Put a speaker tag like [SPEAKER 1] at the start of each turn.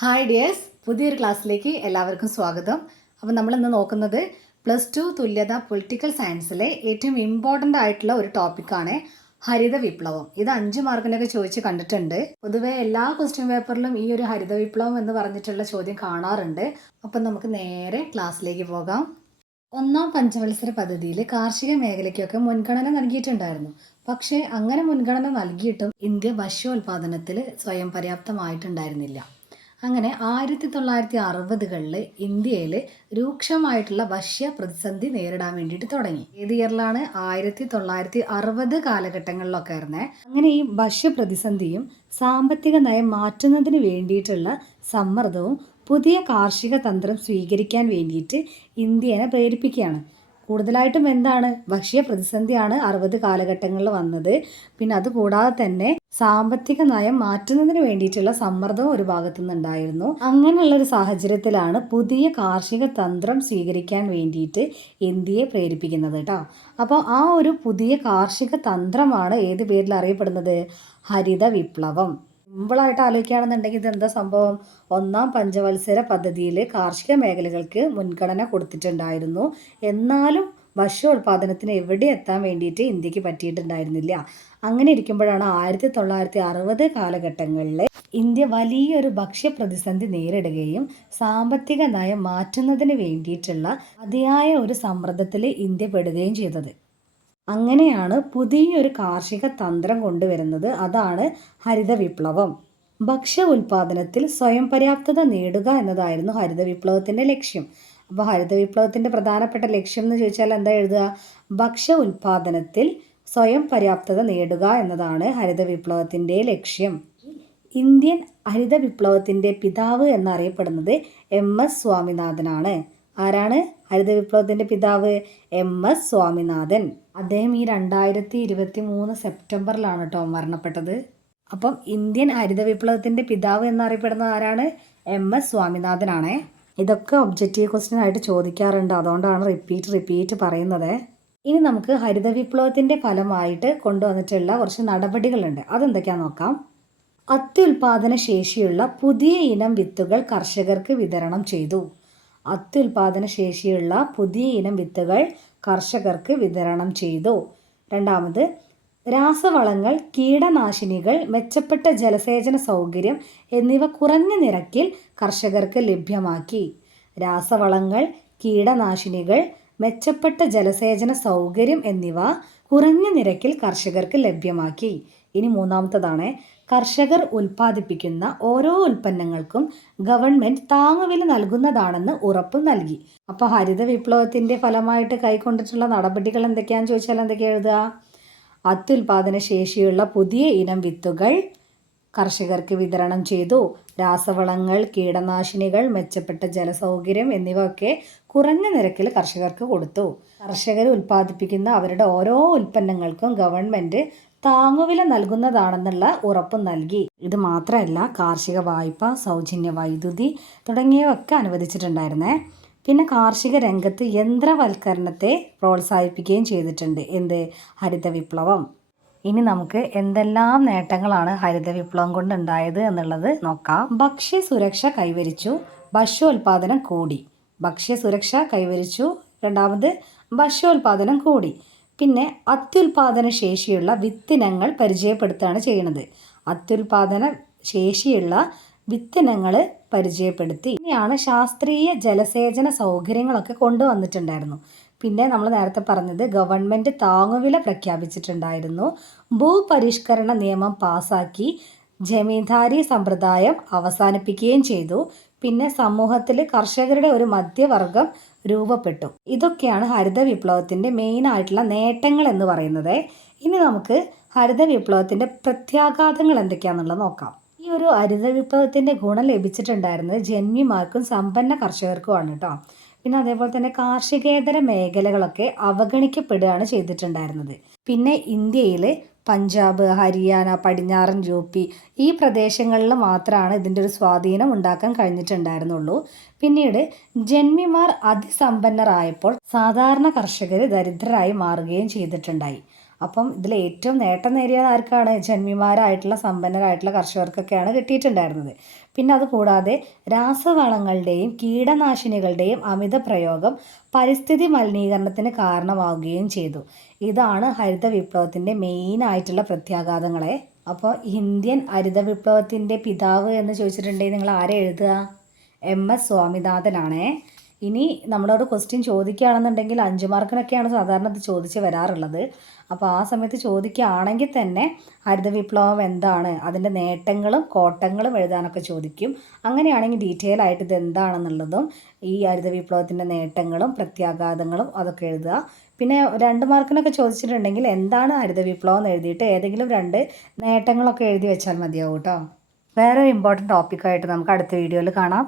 [SPEAKER 1] Hi dears പുതിയൊരു ക്ലാസ്സിലേക്ക് എല്ലാവർക്കും സ്വാഗതം. അപ്പോൾ നമ്മൾ ഇന്ന് നോക്കുന്നത് പ്ലസ് ടു തുല്യത പൊളിറ്റിക്കൽ സയൻസിലെ ഏറ്റവും ഇമ്പോർട്ടന്റ് ആയിട്ടുള്ള ഒരു ടോപ്പിക്കാണ് ഹരിത വിപ്ലവം. ഇത് അഞ്ച് മാർക്കിനൊക്കെ ചോദിച്ച് കണ്ടിട്ടുണ്ട്. പൊതുവെ എല്ലാ ക്വസ്റ്റ്യൻ പേപ്പറിലും ഈ ഒരു ഹരിത വിപ്ലവം എന്ന് പറഞ്ഞിട്ടുള്ള ചോദ്യം കാണാറുണ്ട്. അപ്പം നമുക്ക് നേരെ ക്ലാസ്സിലേക്ക് പോകാം. ഒന്നാം പഞ്ചവത്സര പദ്ധതിയിൽ കാർഷിക മേഖലയ്ക്കൊക്കെ മുൻഗണന നൽകിയിട്ടുണ്ടായിരുന്നു. പക്ഷേ അങ്ങനെ മുൻഗണന നൽകിയിട്ടും ഇന്ത്യ ഭക്ഷ്യോൽപാദനത്തിൽ സ്വയം പര്യാപ്തമായിട്ടുണ്ടായിരുന്നില്ല. അങ്ങനെ ആയിരത്തി തൊള്ളായിരത്തി അറുപതുകളിൽ ഇന്ത്യയിൽ രൂക്ഷമായിട്ടുള്ള ഭക്ഷ്യ പ്രതിസന്ധി നേരിടാൻ വേണ്ടിയിട്ട് തുടങ്ങി. ഏത് ഇയറിലാണ്? ആയിരത്തി തൊള്ളായിരത്തി അറുപത് കാലഘട്ടങ്ങളിലൊക്കെ ആയിരുന്നേ. അങ്ങനെ ഈ ഭക്ഷ്യ പ്രതിസന്ധിയും സാമ്പത്തിക നയം മാറ്റുന്നതിന് വേണ്ടിയിട്ടുള്ള സമ്മർദ്ദവും പുതിയ കാർഷിക തന്ത്രം സ്വീകരിക്കാൻ വേണ്ടിയിട്ട് ഇന്ത്യനെ പ്രേരിപ്പിക്കുകയാണ്. കൂടുതലായിട്ടും എന്താണ്? ഭക്ഷ്യ പ്രതിസന്ധിയാണ് അറുപത് കാലഘട്ടങ്ങളിൽ വന്നത്. പിന്നെ അതുകൂടാതെ തന്നെ സാമ്പത്തിക നയം മാറ്റുന്നതിന് വേണ്ടിയിട്ടുള്ള സമ്മർദ്ദവും ഒരു ഭാഗത്തു നിന്നുണ്ടായിരുന്നു. അങ്ങനെയുള്ള ഒരു സാഹചര്യത്തിലാണ് പുതിയ കാർഷിക തന്ത്രം സ്വീകരിക്കാൻ വേണ്ടിയിട്ട് ഇന്ത്യയെ പ്രേരിപ്പിക്കുന്നത് കേട്ടോ. അപ്പോൾ ആ ഒരു പുതിയ കാർഷിക തന്ത്രമാണ് ഏത് പേരിൽ അറിയപ്പെടുന്നത്? ഹരിത വിപ്ലവം സിമ്പിളായിട്ട് ആലോചിക്കുകയാണെന്നുണ്ടെങ്കിൽ ഇത് എന്താ സംഭവം? ഒന്നാം പഞ്ചവത്സര പദ്ധതിയിൽ കാർഷിക മേഖലകൾക്ക് മുൻഗണന കൊടുത്തിട്ടുണ്ടായിരുന്നു. എന്നാലും ഭക്ഷ്യോൽപാദനത്തിന് എവിടെ എത്താൻ വേണ്ടിയിട്ട് ഇന്ത്യയ്ക്ക് പറ്റിയിട്ടുണ്ടായിരുന്നില്ല. അങ്ങനെ ഇരിക്കുമ്പോഴാണ് ആയിരത്തി തൊള്ളായിരത്തി അറുപത് കാലഘട്ടങ്ങളിൽ ഇന്ത്യ വലിയൊരു ഭക്ഷ്യ പ്രതിസന്ധി നേരിടുകയും സാമ്പത്തിക നയം മാറ്റുന്നതിന് വേണ്ടിയിട്ടുള്ള അതിയായ ഒരു സമ്മർദ്ദത്തിൽ ഇന്ത്യ പെടുകയും ചെയ്തത്. അങ്ങനെയാണ് പുതിയൊരു കാർഷിക തന്ത്രം കൊണ്ടുവരുന്നത്. അതാണ് ഹരിത വിപ്ലവം. ഭക്ഷ്യ ഉൽപാദനത്തിൽ സ്വയം പര്യാപ്തത നേടുക എന്നതായിരുന്നു ഹരിത വിപ്ലവത്തിന്റെ ലക്ഷ്യം. അപ്പോൾ ഹരിത വിപ്ലവത്തിന്റെ പ്രധാനപ്പെട്ട ലക്ഷ്യം എന്ന് ചോദിച്ചാൽ എന്താ എഴുതുക? ഭക്ഷ്യ ഉൽപാദനത്തിൽ സ്വയം പര്യാപ്തത നേടുക എന്നതാണ് ഹരിത വിപ്ലവത്തിന്റെ ലക്ഷ്യം. ഇന്ത്യൻ ഹരിത വിപ്ലവത്തിന്റെ പിതാവ് എന്നറിയപ്പെടുന്നത് എം എസ് സ്വാമിനാഥനാണ്. ആരാണ് ഹരിത വിപ്ലവത്തിന്റെ പിതാവ്? M S Swaminathan. അദ്ദേഹം ഈ രണ്ടായിരത്തി ഇരുപത്തി മൂന്ന് സെപ്റ്റംബറിലാണ് കേട്ടോ മരണപ്പെട്ടത്. അപ്പം ഇന്ത്യൻ ഹരിത വിപ്ലവത്തിന്റെ പിതാവ് എന്നറിയപ്പെടുന്ന ആരാണ്? എം എസ് സ്വാമിനാഥനാണ്. ഇതൊക്കെ ഒബ്ജക്റ്റീവ് ക്വസ്റ്റ്യൻ ആയിട്ട് ചോദിക്കാറുണ്ട്. അതുകൊണ്ടാണ് റിപ്പീറ്റ് റിപ്പീറ്റ് പറയുന്നത്. ഇനി നമുക്ക് ഹരിത വിപ്ലവത്തിന്റെ ഫലമായിട്ട് കൊണ്ടുവന്നിട്ടുള്ള കുറച്ച് നടപടികളുണ്ട്. അതെന്തൊക്കെയാണെന്ന് നോക്കാം. അത്യുൽപാദന ശേഷിയുള്ള പുതിയ ഇനം വിത്തുകൾ കർഷകർക്ക് വിതരണം ചെയ്തു. അത്യുൽപാദന ശേഷിയുള്ള പുതിയ ഇനം വിത്തുകൾ കർഷകർക്ക് വിതരണം ചെയ്തു. രണ്ടാമത് രാസവളങ്ങൾ കീടനാശിനികൾ മെച്ചപ്പെട്ട ജലസേചന സൗകര്യം എന്നിവ കുറഞ്ഞ നിരക്കിൽ കർഷകർക്ക് ലഭ്യമാക്കി. രാസവളങ്ങൾ കീടനാശിനികൾ മെച്ചപ്പെട്ട ജലസേചന സൗകര്യം എന്നിവ കുറഞ്ഞ നിരക്കിൽ കർഷകർക്ക് ലഭ്യമാക്കി. ഇനി മൂന്നാമത്തതാണ്. കർഷകർ ഉൽപ്പാദിപ്പിക്കുന്ന ഓരോ ഉൽപ്പന്നങ്ങൾക്കും ഗവൺമെന്റ് താങ്ങുവില നൽകുന്നതാണെന്ന് ഉറപ്പ് നൽകി. അപ്പോൾ ഹരിത വിപ്ലവത്തിന്റെ ഫലമായിട്ട് കൈക്കൊണ്ടിട്ടുള്ള നടപടികൾ എന്തൊക്കെയാണെന്ന് ചോദിച്ചാൽ എന്തൊക്കെയാണ് എഴുതുക? അത്യുൽപാദന ശേഷിയുള്ള പുതിയ ഇനം വിത്തുകൾ കർഷകർക്ക് വിതരണം ചെയ്തു. രാസവളങ്ങൾ കീടനാശിനികൾ മെച്ചപ്പെട്ട ജലസൗകര്യം എന്നിവയൊക്കെ കുറഞ്ഞ നിരക്കിൽ കർഷകർക്ക് കൊടുത്തു. കർഷകർ ഉൽപ്പാദിപ്പിക്കുന്ന അവരുടെ ഓരോ ഉൽപ്പന്നങ്ങൾക്കും ഗവൺമെന്റ് താങ്ങുവില നൽകുന്നതാണെന്നുള്ള ഉറപ്പ് നൽകി. ഇത് മാത്രമല്ല കാർഷിക വായ്പ സൗജന്യ വൈദ്യുതി തുടങ്ങിയവയൊക്കെ അനുവദിച്ചിട്ടുണ്ടായിരുന്നേ. പിന്നെ കാർഷിക രംഗത്ത് യന്ത്രവൽക്കരണത്തെ പ്രോത്സാഹിപ്പിക്കുകയും ചെയ്തിട്ടുണ്ട്. എന്ത്? ഹരിത വിപ്ലവം ഇനി നമുക്ക് എന്തെല്ലാം നേട്ടങ്ങളാണ് ഹരിത വിപ്ലവം കൊണ്ട് ഉണ്ടായത് എന്നുള്ളത് നോക്കാം. ഭക്ഷ്യ സുരക്ഷ കൈവരിച്ചു ഭക്ഷ്യോൽപാദനം കൂടി. ഭക്ഷ്യ സുരക്ഷ കൈവരിച്ചു രണ്ടാമത് ഭക്ഷ്യോൽപാദനം കൂടി. പിന്നെ അത്യുൽപാദന ശേഷിയുള്ള വിത്തിനങ്ങൾ പരിചയപ്പെടുത്തുകയാണ് ചെയ്യുന്നത്. അത്യുൽപാദന ശേഷിയുള്ള വിത്തിനങ്ങൾ പരിചയപ്പെടുത്തി. ഇനിയാണ് ശാസ്ത്രീയ ജലസേചന സൗകര്യങ്ങളൊക്കെ കൊണ്ടുവന്നിട്ടുണ്ടായിരുന്നു. പിന്നെ നമ്മൾ നേരത്തെ പറഞ്ഞത് ഗവൺമെന്റ് താങ്ങുവില പ്രഖ്യാപിച്ചിട്ടുണ്ടായിരുന്നു. ഭൂപരിഷ്കരണ നിയമം പാസാക്കി ജമീന്ദാരി സമ്പ്രദായം അവസാനിപ്പിക്കുകയും ചെയ്തു. പിന്നെ സമൂഹത്തിൽ കർഷകരുടെ ഒരു മധ്യവർഗം രൂപപ്പെട്ടു. ഇതൊക്കെയാണ് ഹരിത വിപ്ലവത്തിന്റെ മെയിൻ ആയിട്ടുള്ള നേട്ടങ്ങൾ എന്ന് പറയുന്നത്. ഇനി നമുക്ക് ഹരിത വിപ്ലവത്തിന്റെ പ്രത്യാഘാതങ്ങൾ എന്തൊക്കെയാണെന്നുള്ളത് നോക്കാം. ഈ ഒരു ഹരിത വിപ്ലവത്തിന്റെ ഗുണം ലഭിച്ചിട്ടുണ്ടായിരുന്നത് ജന്മിമാർക്കും സമ്പന്ന കർഷകർക്കുമാണ് കേട്ടോ. പിന്നെ അതേപോലെ തന്നെ കാർഷികേതര മേഖലകളൊക്കെ അവഗണിക്കപ്പെടുകയാണ് ചെയ്തിട്ടുണ്ടായിരുന്നത്. പിന്നെ ഇന്ത്യയിൽ പഞ്ചാബ് ഹരിയാന പടിഞ്ഞാറൻ യു പി ഈ പ്രദേശങ്ങളിൽ മാത്രമാണ് ഇതിന്റെ ഒരു സ്വാധീനം ഉണ്ടാക്കാൻ കഴിഞ്ഞിട്ടുണ്ടായിരുന്നുള്ളൂ. പിന്നീട് ജന്മിമാർ അതിസമ്പന്നരായപ്പോൾ സാധാരണ കർഷകർ ദരിദ്രരായി മാറുകയും ചെയ്തിട്ടുണ്ടായി. അപ്പം ഇതിൽ ഏറ്റവും നേട്ടം നേടിയത് ആർക്കാണ്? ജന്മിമാരായിട്ടുള്ള സമ്പന്നരായിട്ടുള്ള കർഷകർക്കൊക്കെയാണ് കിട്ടിയിട്ടുണ്ടായിരുന്നത്. പിന്നെ അതുകൂടാതെ രാസവളങ്ങളുടെയും കീടനാശിനികളുടെയും അമിത പ്രയോഗം പരിസ്ഥിതി മലിനീകരണത്തിന് കാരണമാവുകയും ചെയ്തു. ഇതാണ് ഹരിത വിപ്ലവത്തിന്റെ മെയിൻ ആയിട്ടുള്ള പ്രത്യാഘാതങ്ങളെ. അപ്പോൾ ഇന്ത്യൻ ഹരിത വിപ്ലവത്തിന്റെ പിതാവ് എന്ന് ചോദിച്ചിട്ടുണ്ടെങ്കിൽ നിങ്ങൾ ആരെ എഴുതുക? എം എസ് സ്വാമിനാഥനാണേ. ഇനി നമ്മളോട് ക്വസ്റ്റ്യൻ ചോദിക്കുകയാണെന്നുണ്ടെങ്കിൽ അഞ്ച് മാർക്കിനൊക്കെയാണ് സാധാരണ ഇത് ചോദിച്ച് വരാറുള്ളത്. അപ്പോൾ ആ സമയത്ത് ചോദിക്കുകയാണെങ്കിൽ തന്നെ ഹരിത വിപ്ലവം എന്താണ്? അതിന്റെ നേട്ടങ്ങളും കോട്ടങ്ങളും എഴുതാനൊക്കെ ചോദിക്കും. അങ്ങനെയാണെങ്കിൽ ഡീറ്റെയിൽ ആയിട്ട് ഇത് എന്താണെന്നുള്ളതും ഈ ഹരിത വിപ്ലവത്തിന്റെ നേട്ടങ്ങളും പ്രത്യാഘാതങ്ങളും അതൊക്കെ എഴുതുക. പിന്നെ രണ്ട് മാർക്കിനൊക്കെ ചോദിച്ചിട്ടുണ്ടെങ്കിൽ എന്താണ് ഹരിത വിപ്ലവം എന്ന് എഴുതിയിട്ട് ഏതെങ്കിലും രണ്ട് നേട്ടങ്ങളൊക്കെ എഴുതി വെച്ചാൽ മതിയാവും കേട്ടോ. വേറെ ഒരു ഇമ്പോർട്ടന്റ് ടോപ്പിക്കായിട്ട് നമുക്ക് അടുത്ത വീഡിയോയിൽ കാണാം.